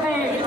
嗯